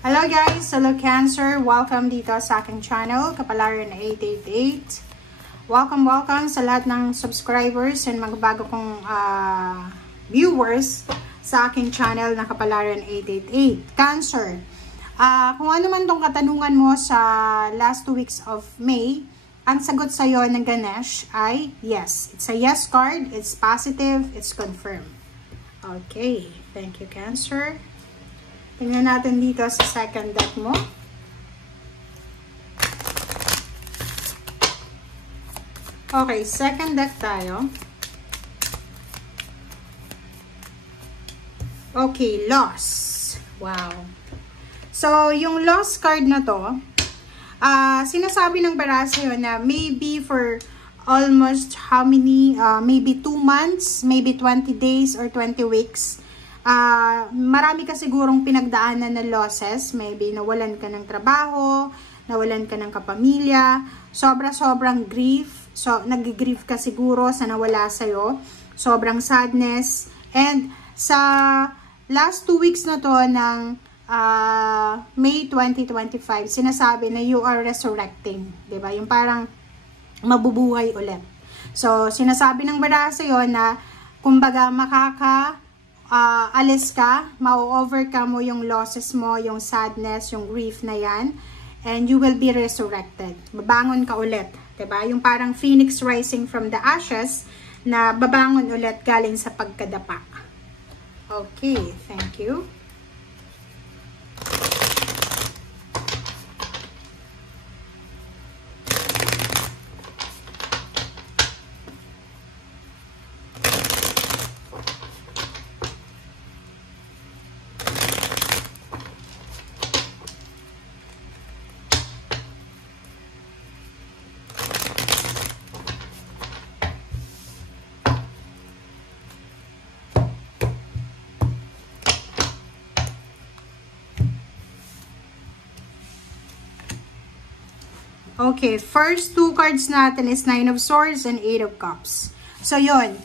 Hello guys! Hello Cancer! Welcome dito sa aking channel, Kapalaran 888. Welcome sa lahat ng subscribers and mga bago kong viewers sa aking channel na Kapalaran 888. Cancer, kung ano man tong katanungan mo sa last 2 weeks of May, ang sagot sa'yo ng Ganesh ay yes. It's a yes card, it's positive, it's confirmed. Okay, thank you Cancer. Tingnan natin dito sa second deck mo. Okay, second deck tayo. Okay, loss. Wow. So, yung loss card na to, sinasabi ng baraso yun na maybe for almost how many, maybe 2 months, maybe 20 days or 20 weeks. Marami ka sigurong pinagdaanan na losses, maybe nawalan ka ng trabaho, nawalan ka ng kapamilya, sobrang grief, so nag-grief ka siguro sa nawala sa'yo, sobrang sadness, and sa last 2 weeks na to ng May 2025, sinasabi na you are resurrecting, diba? Yung parang mabubuhay ulit. So, sinasabi ng baraso sa'yo na kumbaga alis ka, ma-overcome mo yung losses mo, yung sadness, yung grief na yan, and you will be resurrected. Babangon ka ulit, diba? Yung parang phoenix rising from the ashes, na babangon ulit galing sa pagkadapa. Okay, thank you. Okay, first 2 cards natin is 9 of Swords and 8 of Cups. So, yun.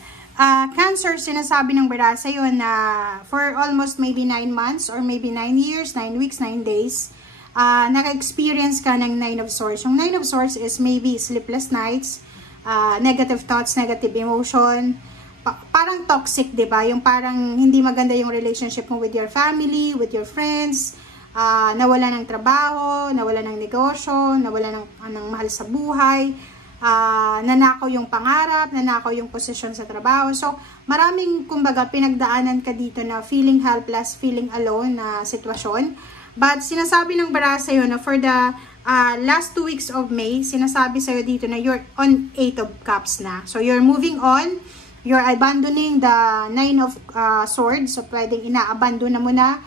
Cancer, sinasabi ng baraso yun na for almost maybe 9 months or maybe 9 years, 9 weeks, 9 days, naka-experience ka ng 9 of Swords. Yung 9 of Swords is maybe sleepless nights, negative thoughts, negative emotion, parang toxic, diba? Yung parang hindi maganda yung relationship mo with your family, with your friends, nawala ng trabaho, nawala ng negosyo, nawala ng mahal sa buhay, nanakaw yung pangarap, nanakaw yung posisyon sa trabaho. So, maraming, kumbaga, pinagdaanan ka dito na feeling helpless, feeling alone na sitwasyon. But, sinasabi ng baraso sa'yo na for the last 2 weeks of May, sinasabi sa'yo dito na you're on 8 of Cups na. So, you're moving on, you're abandoning the 9 of Swords. So, pwedeng ina-abandon na mo na.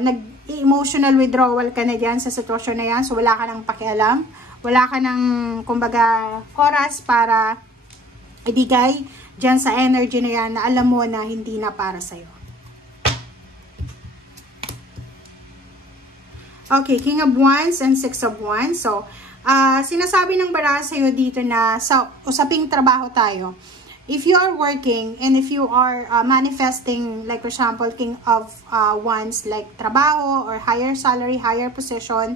Nag-emotional withdrawal ka na dyan sa sitwasyon na yan. So, wala ka nang pakialam. Wala ka nang, kumbaga, oras para ibigay dyan sa energy na yan na alam mo na hindi na para sa'yo. Okay, King of Wands and 6 of Wands. So, sinasabi ng baraso sa'yo dito na sa usaping trabaho tayo. If you are working and if you are manifesting, like for example, King of Wands, like trabaho or higher salary, higher position,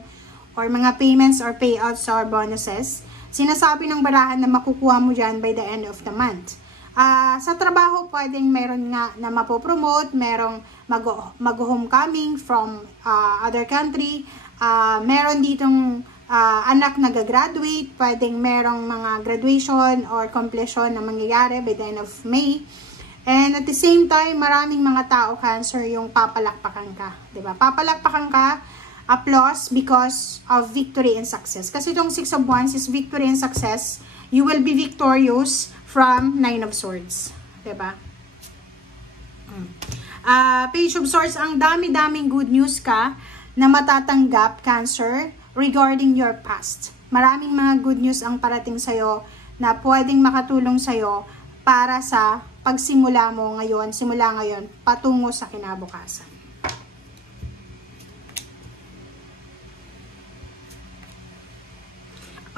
or mga payments or payouts or bonuses, sinasabi ng barahan na makukuha mo dyan by the end of the month. Sa trabaho, pwedeng meron nga na mapopromote, merong mag-homecoming from other country, meron ditong anak na gagraduate, pwedeng merong mga graduation or completion na mangyayari by the end of May. And at the same time, maraming mga tao, Cancer, yung papalakpakan ka. Diba? Papalakpakan ka, applause because of victory and success. Kasi itong 6 of Wands is victory and success. You will be victorious from 9 of Swords. Diba? Page of Swords, ang dami-daming good news ka na matatanggap, Cancer, regarding your past. Maraming mga good news ang parating sa'yo na pwedeng makatulong sa'yo para sa pagsimula mo ngayon, simula ngayon, patungo sa kinabukasan.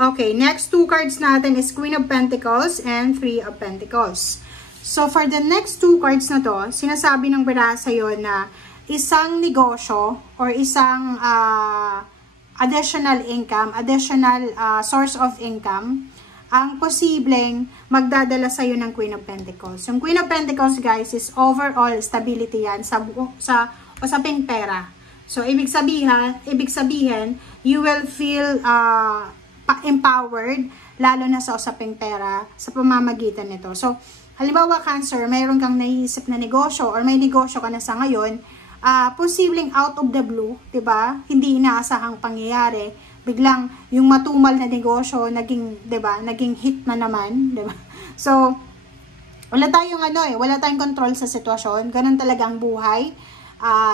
Okay, next 2 cards natin is Queen of Pentacles and 3 of Pentacles. So, for the next 2 cards na to, sinasabi ng baraha sa'yo na isang negosyo or isang additional income, additional source of income, ang posibleng magdadala sa'yo ng Queen of Pentacles. Yung Queen of Pentacles, guys, is overall stability yan sa usaping pera. So, ibig sabihin, you will feel empowered, lalo na sa usaping pera, sa pamamagitan nito. So, halimbawa, Cancer, mayroon kang naiisip na negosyo or may negosyo ka na sa ngayon, posibleng out of the blue, 'di ba? Hindi inaasahang pangyayari, biglang yung matumal na negosyo naging, 'di ba? Naging hit na naman, 'di ba? So, wala tayong control sa sitwasyon. Ganun talaga ang buhay.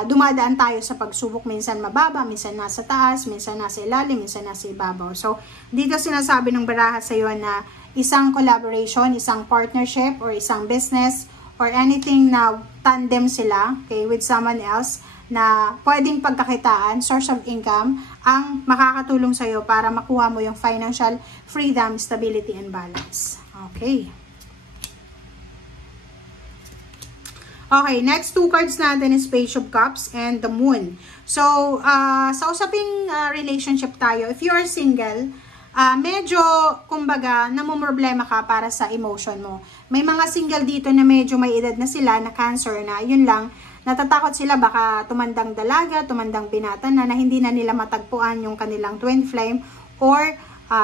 Dumadaan tayo sa pagsubok, minsan mababa, minsan nasa taas, minsan nasa ilalim, minsan nasa ibabaw. So, dito sinasabi ng baraha sa iyo na isang collaboration, isang partnership, or isang business, or anything na tandem sila, okay, with someone else, na pwedeng pagkakitaan, source of income, ang makakatulong sa'yo para makuha mo yung financial freedom, stability, and balance. Okay. Okay, next two cards natin is Page of Cups and the Moon. So, sa usaping relationship tayo, if you are single, medyo, kumbaga, namumroblema ka para sa emotion mo. May mga single dito na medyo may edad na sila, na Cancer na, yun lang, natatakot sila baka tumandang dalaga, tumandang binata na hindi na nila matagpuan yung kanilang twin flame or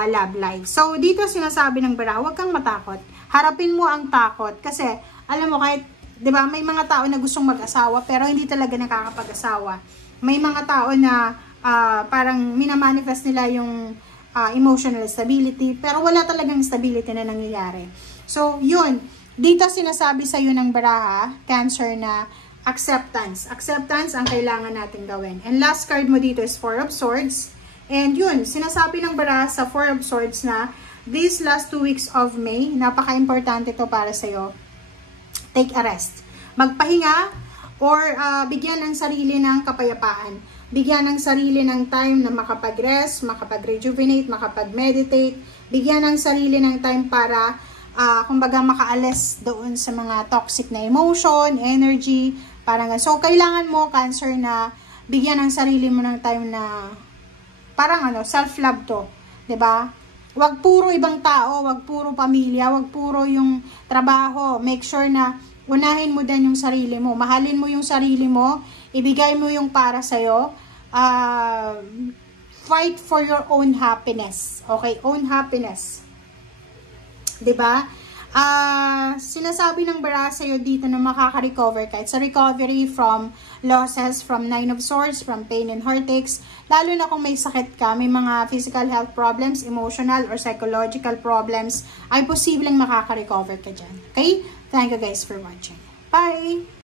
love life. So, dito sinasabi ng baraha, huwag kang matakot. Harapin mo ang takot kasi, alam mo, kahit, di ba, may mga tao na gustong mag-asawa pero hindi talaga nakakapag-asawa. May mga tao na parang minamanifest nila yung emotional stability, pero wala talagang stability na nangyayari. So, yun. Dito sinasabi sa iyo ng baraha, Cancer, na acceptance. Acceptance ang kailangan natin gawin. And last card mo dito is Four of Swords. And yun, sinasabi ng baraha sa Four of Swords na these last 2 weeks of May, napaka-importante to para sa iyo. Take a rest. Magpahinga or bigyan ng sarili ng kapayapaan. Bigyan ng sarili ng time na makapag-rest, makapag-rejuvenate, makapag-meditate. Bigyan ng sarili ng time para, kumbaga, makaalis doon sa mga toxic na emotion, energy. So, kailangan mo, Cancer, na bigyan ng sarili mo ng time na, parang self-love to. 'Di ba? Wag puro ibang tao, wag puro pamilya, wag puro yung trabaho. Make sure na unahin mo din yung sarili mo. Mahalin mo yung sarili mo. Ibigay mo yung para sa'yo. Fight for your own happiness. Okay? Own happiness. 'Di ba? Sinasabi ng baraha sa'yo dito na makaka-recover ka. It's a recovery from losses, from Nine of Swords, from pain and heartaches. Lalo na kung may sakit ka, may mga physical health problems, emotional or psychological problems, ay posibleng makaka-recover ka dyan. Okay? Thank you guys for watching. Bye!